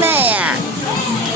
man.